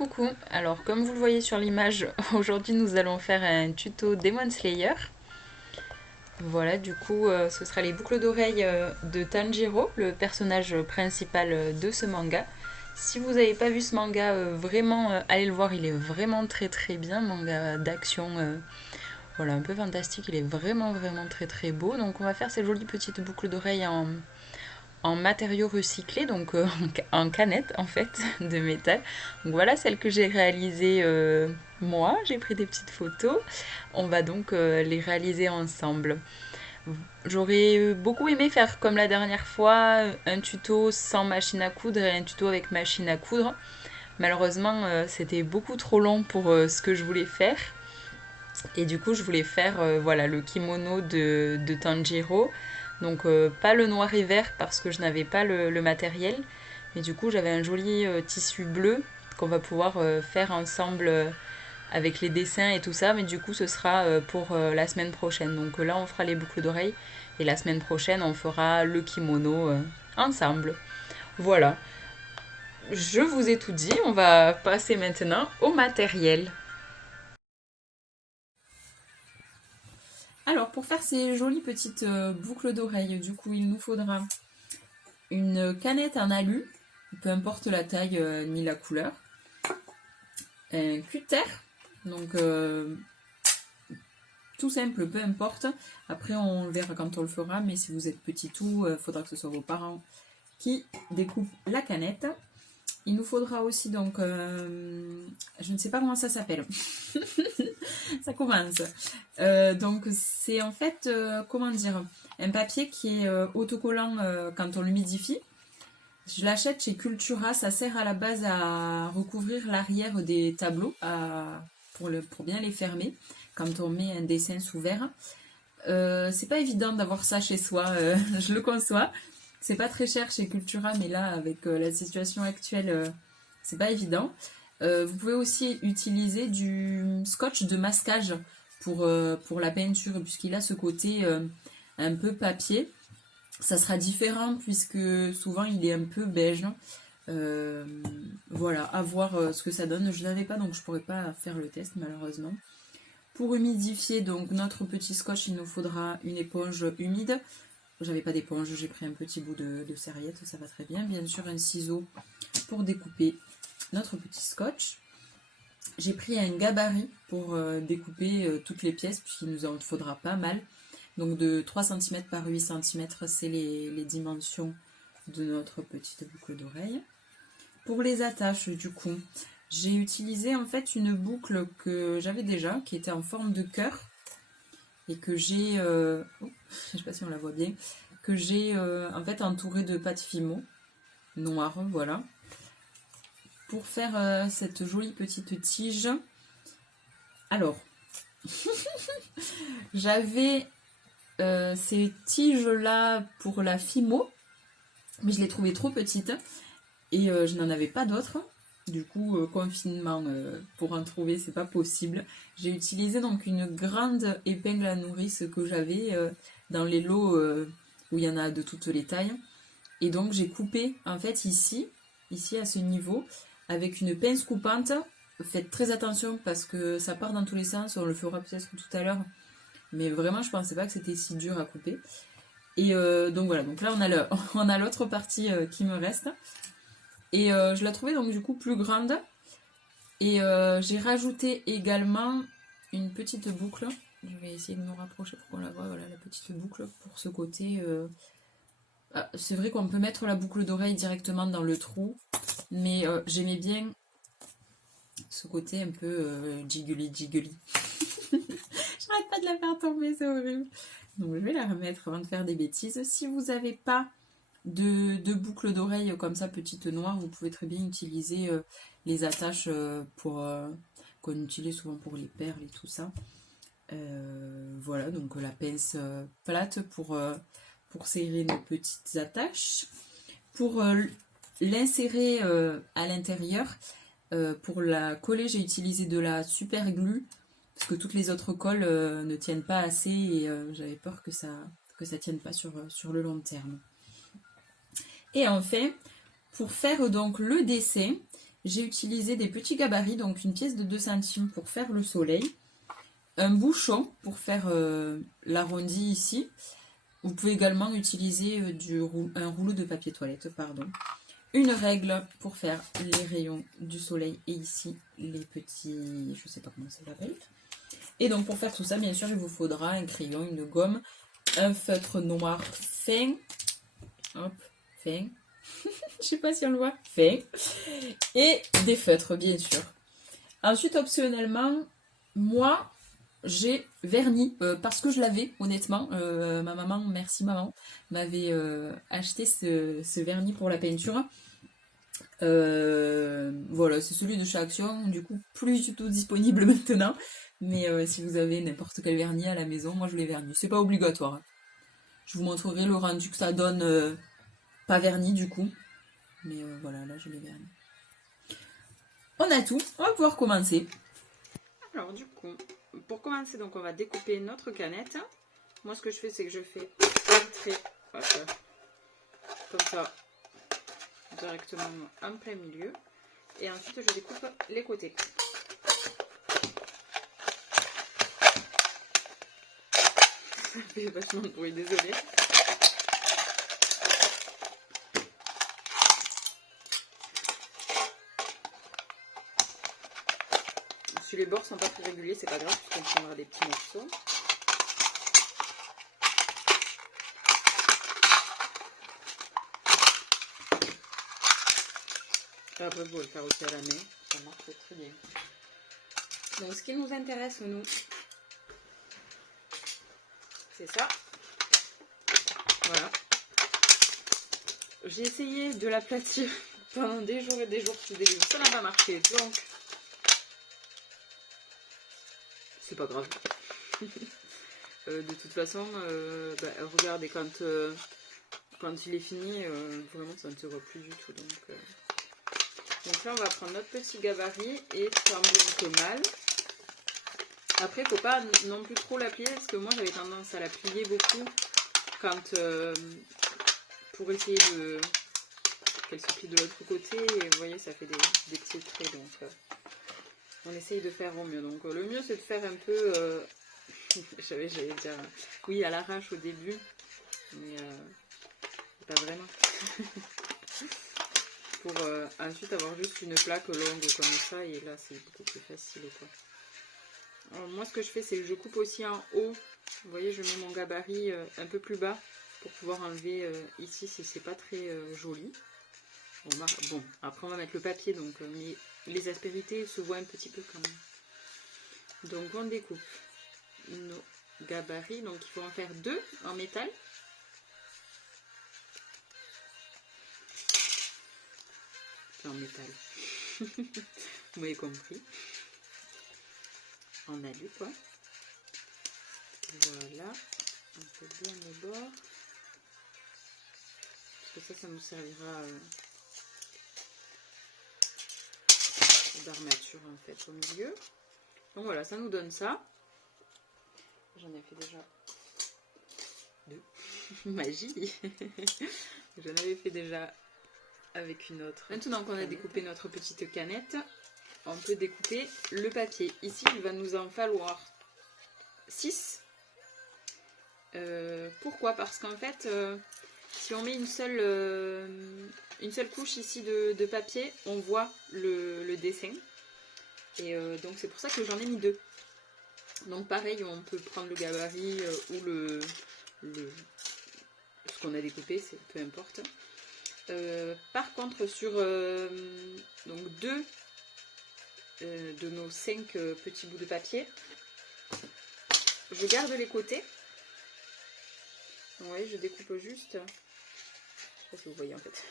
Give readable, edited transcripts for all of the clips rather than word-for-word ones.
Coucou, alors comme vous le voyez sur l'image, aujourd'hui nous allons faire un tuto Demon Slayer. Voilà, du coup ce sera les boucles d'oreilles de Tanjiro, le personnage principal de ce manga. Si vous n'avez pas vu ce manga, vraiment allez le voir, il est vraiment très très bien, manga d'action, voilà, un peu fantastique, il est vraiment très très beau. Donc on va faire ces jolies petites boucles d'oreilles en matériaux recyclés, donc en canettes en fait, de métal. Donc voilà celle que j'ai réalisée moi, j'ai pris des petites photos. On va donc les réaliser ensemble. J'aurais beaucoup aimé faire comme la dernière fois, un tuto sans machine à coudre et un tuto avec machine à coudre. Malheureusement, c'était beaucoup trop long pour ce que je voulais faire. Et du coup, je voulais faire voilà, le kimono de Tanjiro. Donc, pas le noir et vert parce que je n'avais pas le matériel. Mais du coup, j'avais un joli tissu bleu qu'on va pouvoir faire ensemble avec les dessins et tout ça. Mais du coup, ce sera pour la semaine prochaine. Donc là, on fera les boucles d'oreilles. Et la semaine prochaine, on fera le kimono ensemble. Voilà. Je vous ai tout dit. On va passer maintenant au matériel. Alors, pour faire ces jolies petites boucles d'oreilles, du coup, il nous faudra une canette en alu, peu importe la taille ni la couleur, un cutter, donc tout simple, peu importe. Après, on verra quand on le fera, mais si vous êtes petit tout, il faudra que ce soit vos parents qui découpent la canette. Il nous faudra aussi donc, je ne sais pas comment ça s'appelle, ça commence. Donc c'est en fait, comment dire, un papier qui est autocollant quand on l'humidifie. Je l'achète chez Cultura, ça sert à la base à recouvrir l'arrière des tableaux pour bien les fermer quand on met un dessin sous verre. C'est pas évident d'avoir ça chez soi, je le conçois. C'est pas très cher chez Cultura, mais là, avec la situation actuelle, c'est pas évident. Vous pouvez aussi utiliser du scotch de masquage pour la peinture, puisqu'il a ce côté un peu papier. Ça sera différent, puisque souvent il est un peu beige. Euh, voilà, à voir ce que ça donne. Je n'avais pas, donc je pourrais pas faire le test, malheureusement. Pour humidifier donc notre petit scotch, il nous faudra une éponge humide. J'avais pas d'éponge, j'ai pris un petit bout de serviette, ça va très bien. Bien sûr, un ciseau pour découper notre petit scotch. J'ai pris un gabarit pour découper toutes les pièces, puisqu'il nous en faudra pas mal. Donc de 3 cm par 8 cm, c'est les dimensions de notre petite boucle d'oreille. Pour les attaches, du coup, j'ai utilisé en fait une boucle que j'avais déjà, qui était en forme de cœur, et que j'ai, je sais pas si on la voit bien, que j'ai en fait entourée de pâte fimo noire, voilà, pour faire cette jolie petite tige. Alors, j'avais ces tiges-là pour la fimo, mais je les trouvais trop petites et je n'en avais pas d'autres. Du coup, confinement, pour en trouver, c'est pas possible. J'ai utilisé donc une grande épingle à nourrice que j'avais dans les lots où il y en a de toutes les tailles. Et donc, j'ai coupé, en fait, ici à ce niveau, avec une pince coupante. Faites très attention parce que ça part dans tous les sens. On le fera peut-être tout à l'heure. Mais vraiment, je pensais pas que c'était si dur à couper. Et donc voilà, donc là, on a l'autre partie qui me reste. Et je la trouvais donc du coup plus grande. Et j'ai rajouté également une petite boucle. Je vais essayer de nous rapprocher pour qu'on la voit. Voilà la petite boucle pour ce côté. Ah, c'est vrai qu'on peut mettre la boucle d'oreille directement dans le trou. Mais j'aimais bien ce côté un peu jiggly jiggly. J'arrête pas de la faire tomber, c'est horrible. Donc je vais la remettre avant de faire des bêtises. Si vous n'avez pas de boucles d'oreilles comme ça, petites noires, vous pouvez très bien utiliser les attaches qu'on utilise souvent pour les perles et tout ça. Voilà, donc la pince plate pour serrer nos petites attaches. Pour l'insérer à l'intérieur, pour la coller, j'ai utilisé de la super glue parce que toutes les autres colles ne tiennent pas assez et j'avais peur que ça tienne pas sur le long terme. Et enfin, pour faire donc le dessin, j'ai utilisé des petits gabarits, donc une pièce de 2 centimes pour faire le soleil, un bouchon pour faire l'arrondi ici. Vous pouvez également utiliser un rouleau de papier toilette, pardon. Une règle pour faire les rayons du soleil et ici les petits, je sais pas comment ça s'appelle. Et donc pour faire tout ça, bien sûr, il vous faudra un crayon, une gomme, un feutre noir fin, hop, fin, je sais pas si on le voit, fin, et des feutres, bien sûr. Ensuite, optionnellement, moi, j'ai verni, parce que je l'avais, honnêtement. Ma maman, merci maman, m'avait acheté ce vernis pour la peinture. Voilà, c'est celui de chez Action, du coup, plus du tout disponible maintenant. Mais si vous avez n'importe quel vernis à la maison, moi je l'ai verni. C'est pas obligatoire, hein. Je vous montrerai le rendu que ça donne, pas verni du coup. Mais voilà, là je l'ai verni. On a tout, on va pouvoir commencer. Alors du coup, pour commencer, donc on va découper notre canette. Moi ce que je fais, c'est que je fais un trait, voilà, comme ça, directement en plein milieu. Et ensuite je découpe les côtés. Ça fait vachement de bruit, désolé. Si les bords sont pas très réguliers, c'est pas grave, puisqu'on prendra des petits morceaux. Après, vous pouvez le faire aussi à la main, ça marche très bien. Donc, ce qui nous intéresse, nous, c'est ça. Voilà. J'ai essayé de l'aplatir pendant des jours et des jours, ça n'a pas marché, donc c'est pas grave. De toute façon, regardez, quand il est fini, vraiment ça ne se voit plus du tout. Donc là, on va prendre notre petit gabarit et fermer un peu mal. Après, il ne faut pas non plus trop la plier, parce que moi j'avais tendance à la plier beaucoup quand pour essayer qu'elle se plie de l'autre côté. Et vous voyez, ça fait des petits traits. Donc on essaye de faire au mieux. Donc le mieux, c'est de faire un peu... j'allais dire oui à l'arrache au début, mais pas vraiment. Pour ensuite avoir juste une plaque longue comme ça, et là c'est beaucoup plus facile quoi. Alors, moi ce que je fais, c'est que je coupe aussi en haut. Vous voyez, je mets mon gabarit un peu plus bas pour pouvoir enlever ici si c'est pas très joli. Bon, après on va mettre le papier, donc mais les aspérités se voient un petit peu quand même. Donc on découpe nos gabarits, donc il faut en faire 2 en métal. En métal. Vous m'avez compris. En alu quoi. Voilà. On fait bien les bords. Parce que ça nous servira d'armature en fait au milieu. Donc voilà, ça nous donne ça. J'en ai fait déjà 2. Magie. J'en avais fait déjà avec une autre. Maintenant qu'on a découpé notre petite canette, on peut découper le papier. Ici, il va nous en falloir 6. Pourquoi? Parce qu'en fait, si on met une seule couche ici de papier, on voit le dessin. Et donc c'est pour ça que j'en ai mis 2. Donc pareil, on peut prendre le gabarit ou ce qu'on a découpé, peu importe. Par contre, sur donc 2 de nos 5 petits bouts de papier, je garde les côtés. Vous voyez, je découpe juste. Je sais pas si vous voyez en fait.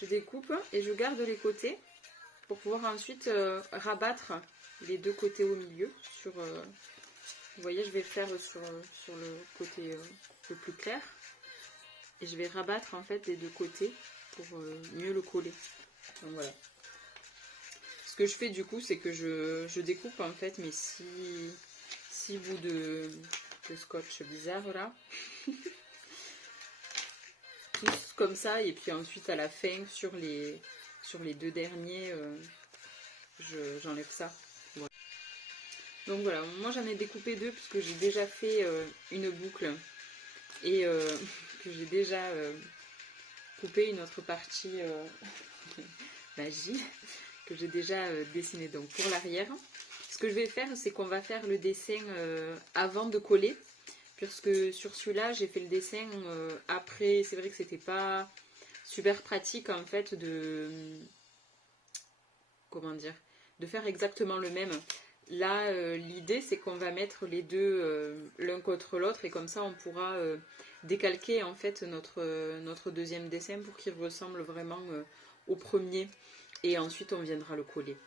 Je découpe et je garde les côtés pour pouvoir ensuite rabattre les 2 côtés au milieu. Vous voyez, je vais le faire sur le côté le plus clair. Et je vais rabattre en fait les 2 côtés pour mieux le coller. Donc voilà. Ce que je fais du coup, c'est que je découpe en fait mes 6 bouts de scotch bizarre là. Tous comme ça, et puis ensuite à la fin sur les sur les deux derniers, j'enlève ça. Voilà. Donc voilà, moi j'en ai découpé deux puisque j'ai déjà fait une boucle et que j'ai déjà coupé une autre partie magie que j'ai déjà dessiné. Donc pour l'arrière, ce que je vais faire, c'est qu'on va faire le dessin avant de coller, puisque sur celui-là j'ai fait le dessin après. C'est vrai que c'était pas super pratique en fait de, comment dire, de faire exactement le même. Là, l'idée, c'est qu'on va mettre les deux l'un contre l'autre et comme ça, on pourra décalquer en fait notre deuxième dessin pour qu'il ressemble vraiment au premier. Et ensuite, on viendra le coller.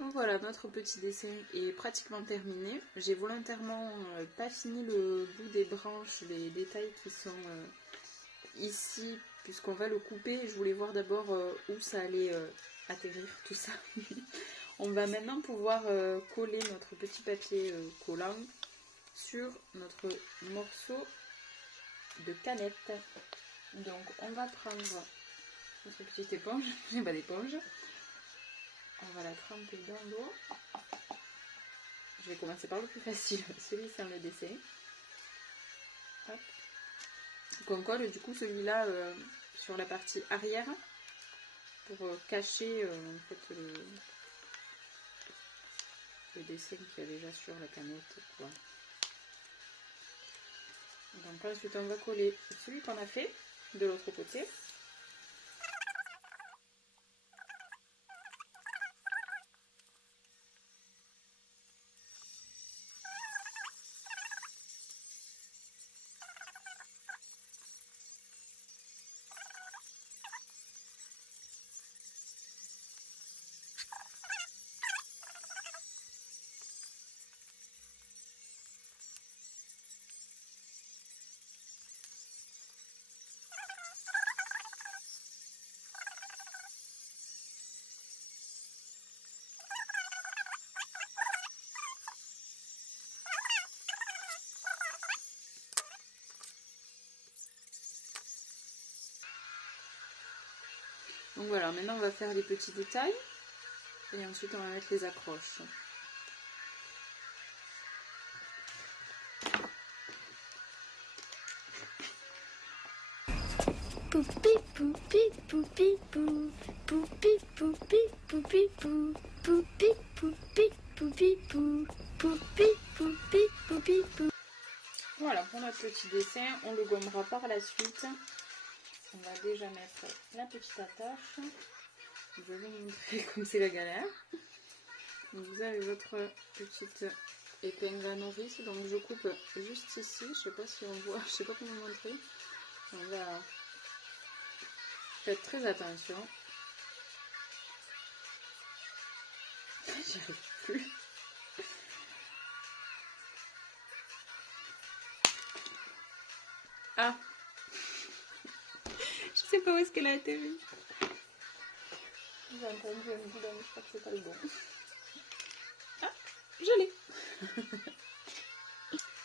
Donc voilà, notre petit dessin est pratiquement terminé. J'ai volontairement pas fini le bout des branches, les détails qui sont ici, puisqu'on va le couper. Je voulais voir d'abord où ça allait atterrir, tout ça. On va maintenant pouvoir coller notre petit papier collant sur notre morceau de canette. Donc on va prendre notre petite éponge, j'ai pas d'éponge. On va la tremper dans l'eau. Je vais commencer par le plus facile, celui sans le dessin. Hop. Qu'on colle du coup celui-là sur la partie arrière pour cacher en fait le dessin qu'il y a déjà sur la canette, quoi. Donc ensuite on va coller celui qu'on a fait de l'autre côté. Donc voilà, maintenant on va faire les petits détails et ensuite on va mettre les accroches. Poupi poupi poupi pou, poupi poupi poupi pou, poupi poupi poupi pou, poupi poupi poupi pou. Voilà, pour notre petit dessin, on le gommera par la suite. On va déjà mettre la petite attache. Je vais vous montrer comme c'est la galère. Donc vous avez votre petite épingle à nourrice. Donc je coupe juste ici. Je sais pas si on voit, je sais pas comment montrer. On va faire très attention. J'y arrive plus. Ah, je sais pas où est-ce qu'elle a atterri. J'ai entendu un bout, mais je crois que c'est pas le bon. Ah, je l'ai.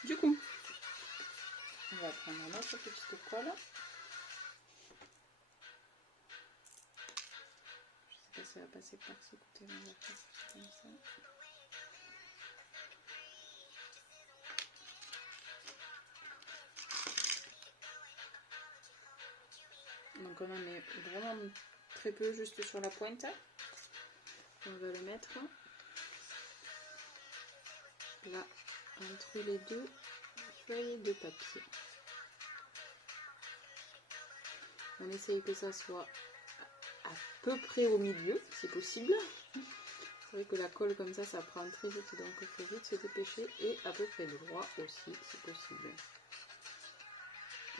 Du coup, on va prendre notre petite colle. Je sais pas si elle va passer par ce côté, mais on va faire ça comme ça. Donc on en met vraiment très peu, juste sur la pointe. On va le mettre là, entre les deux feuilles de papier. On essaye que ça soit à peu près au milieu, si possible. C'est vrai que la colle comme ça prend très vite, donc il faut vite se dépêcher. Et à peu près droit aussi, si possible.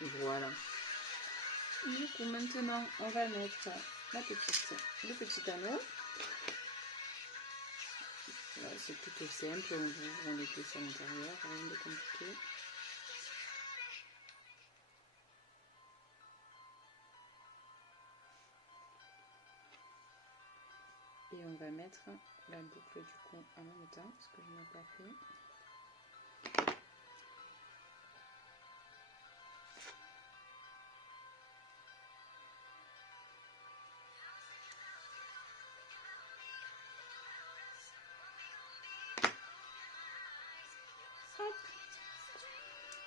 Voilà. Du coup, maintenant, on va mettre le petit anneau. C'est plutôt simple, on ouvre, on les glisse à l'intérieur, rien de compliqué. Et on va mettre la boucle du coup en même temps, ce que je n'ai pas fait. Hop.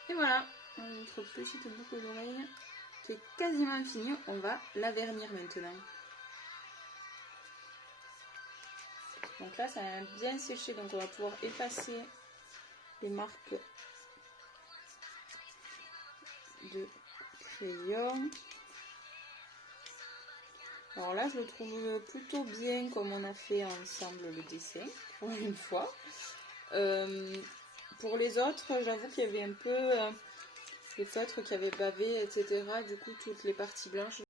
Et voilà, notre petite boucle d'oreille qui est quasiment finie. On va la vernir maintenant. Donc là, ça a bien séché, donc on va pouvoir effacer les marques de crayon. Alors là, je le trouve plutôt bien comme on a fait ensemble le dessin, pour une fois. Pour les autres, j'avoue qu'il y avait un peu les feutres qui avaient bavé, etc. Du coup, toutes les parties blanches,